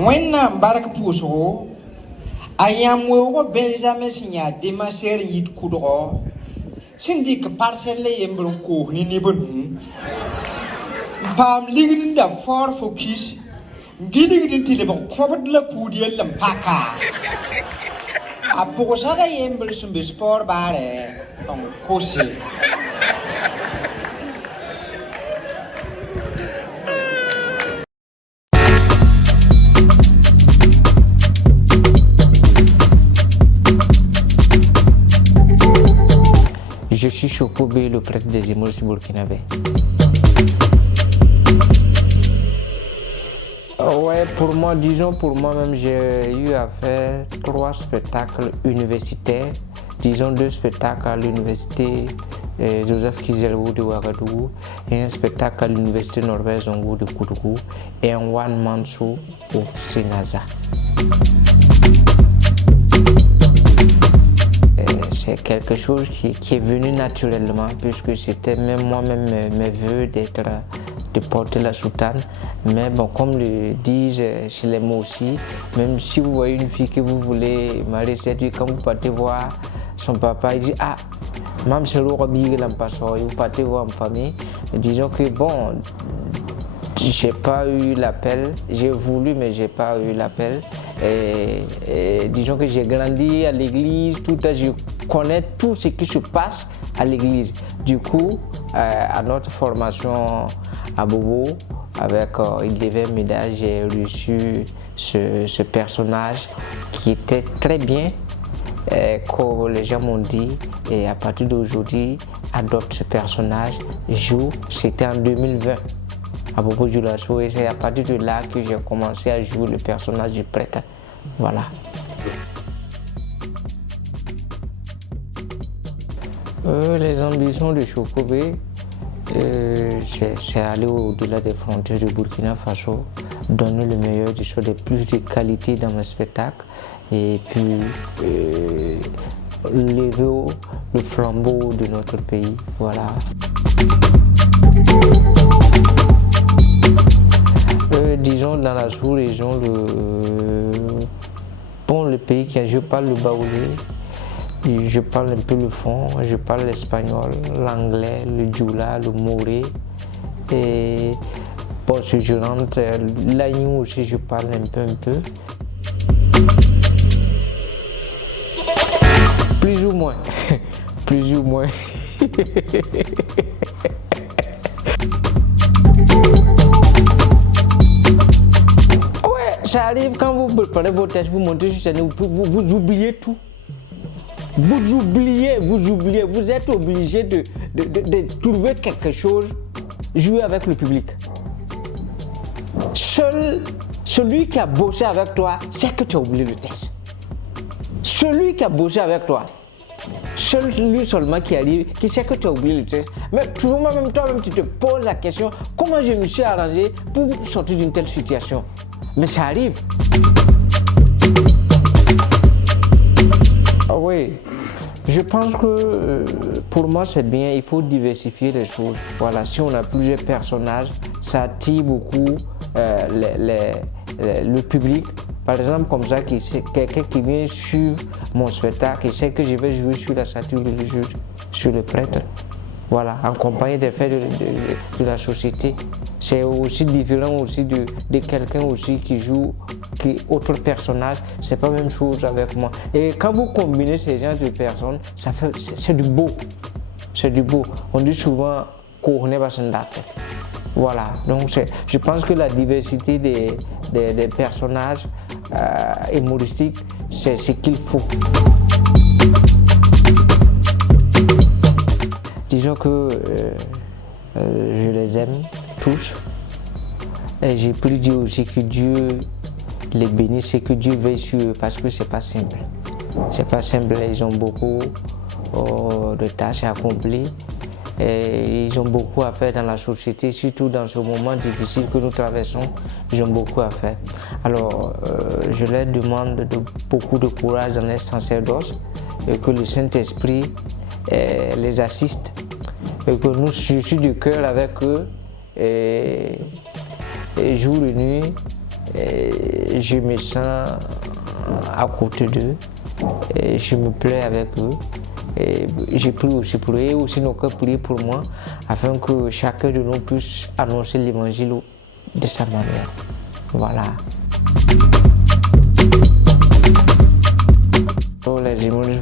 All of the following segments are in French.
Wẽnnaam bark pʋʋsgo a yãmb weoogo Benjamin sẽn yaa Demaseer yit kʋdgɔ sẽn dɩk parsɛl la yembr n koos ne neb nu n paam ligd n da fɔɔr fo kis n gilgd n tɩ lebg kõbd la puud yell n paka a pʋgsda yembr sẽn be spɔɔr baare n kose. Je suis Chokobé, le prêtre des Émorsi burkinabé. Ouais, pour moi, disons pour moi-même, j'ai eu à faire 3 spectacles universitaires. Disons 2 spectacles à l'université Joseph Kizerbo de Ouagadougou et un spectacle à l'université Norbert Zongo de Koudougou et un one-man show au Sénaza. C'est quelque chose qui est venu naturellement puisque c'était même moi-même mes voeux de porter la soutane. Mais bon, comme le disent chez les mots aussi, même si vous voyez une fille que vous voulez marier, quand vous partez voir son papa, il dit ah, même si vous partez voir en famille, disons que bon, j'ai pas eu l'appel, j'ai voulu mais j'ai pas eu l'appel. Et disons que j'ai grandi à l'église, tout ça, je connais tout ce qui se passe à l'église. Du coup, à notre formation à Bobo, avec Ildever Médage, j'ai reçu ce personnage qui était très bien, comme les gens m'ont dit. Et à partir d'aujourd'hui, adopte ce personnage, joue. C'était en 2020. À Bobo Dioulasso, et c'est à partir de là que j'ai commencé à jouer le personnage du prêtre. Voilà. Les ambitions de Chokobé, c'est aller au-delà des frontières de Burkina Faso, donner le meilleur des choses, plus de qualité dans mes spectacles et puis lever le flambeau de notre pays. Voilà. Disons dans la sous-région, le pays que je parle le baoulé, je parle un peu le fond, je parle l'espagnol, l'anglais, le djoula, le moré et bon, si je rentre l'agneau aussi, je parle un peu. Plus ou moins, plus ou moins. Ça arrive quand vous préparez vos tests, vous montez sur scène, vous oubliez tout. Vous oubliez, vous êtes obligé de trouver quelque chose, jouer avec le public. Celui qui a bossé avec toi, c'est que tu as oublié le test. Celui qui a bossé avec toi, lui seulement qui arrive, qui sait que tu as oublié le test. Mais toi-même, tu te poses la question, comment je me suis arrangé pour sortir d'une telle situation? Mais ça arrive. Oui, je pense que pour moi c'est bien, il faut diversifier les choses. Voilà, si on a plusieurs personnages, ça attire beaucoup le public. Par exemple, comme ça, quelqu'un qui vient suivre mon spectacle, il sait que je vais jouer sur la satire religieuse, sur le prêtre. Voilà, en compagnie des faits de la société. C'est aussi différent aussi de quelqu'un aussi qui joue autre personnage, c'est pas la même chose avec moi. Et quand vous combinez ces genres de personnes, c'est du beau. C'est du beau. On dit souvent qu'on n'est pas sans date. Voilà, donc je pense que la diversité des personnages humoristiques, c'est ce qu'il faut. Disons que je les aime tous. Et j'ai pu dire aussi que Dieu les bénisse et que Dieu veille sur eux parce que c'est pas simple. C'est pas simple, ils ont beaucoup de tâches à accomplir. Et ils ont beaucoup à faire dans la société, surtout dans ce moment difficile que nous traversons, ils ont beaucoup à faire. Alors, je leur demande beaucoup de courage dans leur sacerdoce et que le Saint-Esprit les assiste et que nous, je suis du cœur avec eux et jour et nuit je me sens à côté d'eux, et je me plais avec eux. Et j'ai prié aussi pour eux et aussi nos cœurs prier pour moi afin que chacun de nous puisse annoncer l'évangile de sa manière. Voilà. Pour les humoristes,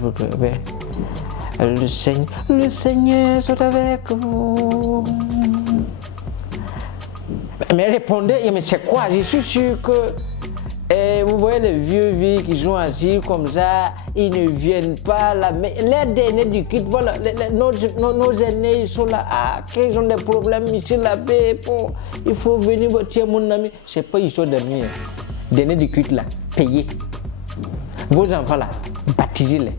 le Seigneur soit avec vous. Mais répondez, mais c'est quoi? Je suis sûr que vous voyez les vieux qui sont assis comme ça, ils ne viennent pas là. Mais les derniers du kit, voilà, nos aînés, ils sont là. Ah, qu'ils ont des problèmes, monsieur l'abbé, bon, il faut venir, tiens mon ami. C'est pas histoire d'amis. Derniers du kit là, payez. Vos enfants là, baptisez-les.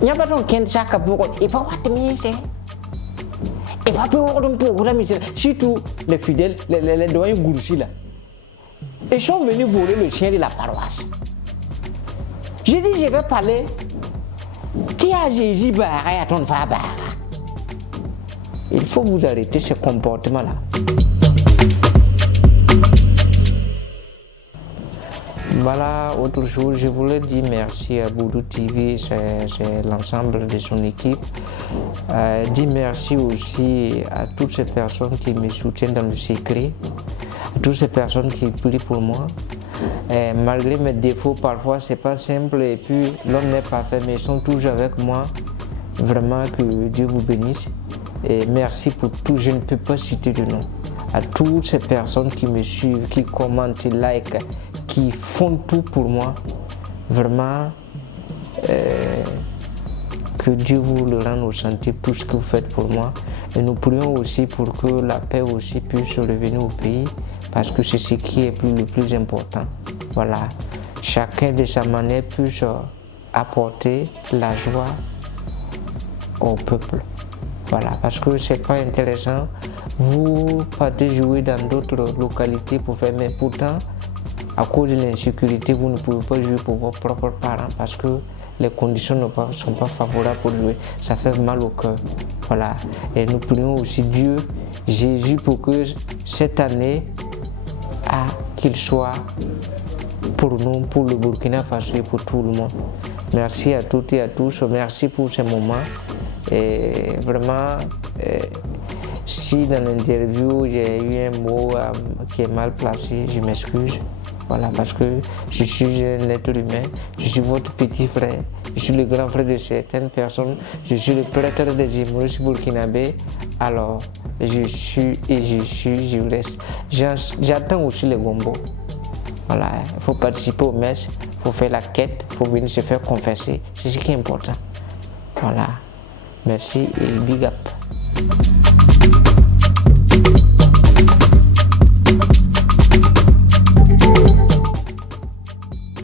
Il n'y a pas de temps chaque pour il faut avoir des il va pas avoir programme, surtout les fidèles, les doyens gourchis là. Ils sont venus voler le chien de la paroisse. J'ai dit, je vais parler. Tu as Jésus barré à ton frère barré. Il faut vous arrêter ce comportement-là. Voilà, autre chose, je voulais dire merci à Boudou TV, c'est l'ensemble de son équipe. Dire merci aussi à toutes ces personnes qui me soutiennent dans le secret, à toutes ces personnes qui prient pour moi. Malgré mes défauts, parfois c'est pas simple et puis l'homme n'est pas parfait, mais ils sont toujours avec moi. Vraiment que Dieu vous bénisse. Et merci pour tout, je ne peux pas citer de nom. À toutes ces personnes qui me suivent, qui commentent, qui like, qui font tout pour moi. Vraiment, que Dieu vous le rende au centre, tout ce que vous faites pour moi. Et nous prions aussi pour que la paix aussi puisse revenir au pays, parce que c'est ce qui est le plus important. Voilà, chacun de sa manière puisse apporter la joie au peuple. Voilà, parce que c'est pas intéressant. Vous partez jouer dans d'autres localités pour faire, mais pourtant, à cause de l'insécurité, vous ne pouvez pas jouer pour vos propres parents parce que les conditions ne sont pas favorables pour jouer. Ça fait mal au cœur. Voilà. Et nous prions aussi Dieu, Jésus, pour que cette année, qu'il soit pour nous, pour le Burkina Faso et pour tout le monde. Merci à toutes et à tous. Merci pour ces moments. Et vraiment, si dans l'interview j'ai eu un mot qui est mal placé, je m'excuse. Voilà, parce que je suis un être humain, je suis votre petit frère, je suis le grand frère de certaines personnes, je suis le prêtre des humoristes burkinabés. Alors, je reste. J'attends aussi les gombos. Voilà, il faut participer aux messes, il faut faire la quête, il faut venir se faire confesser. C'est ce qui est important. Voilà. Merci et big up.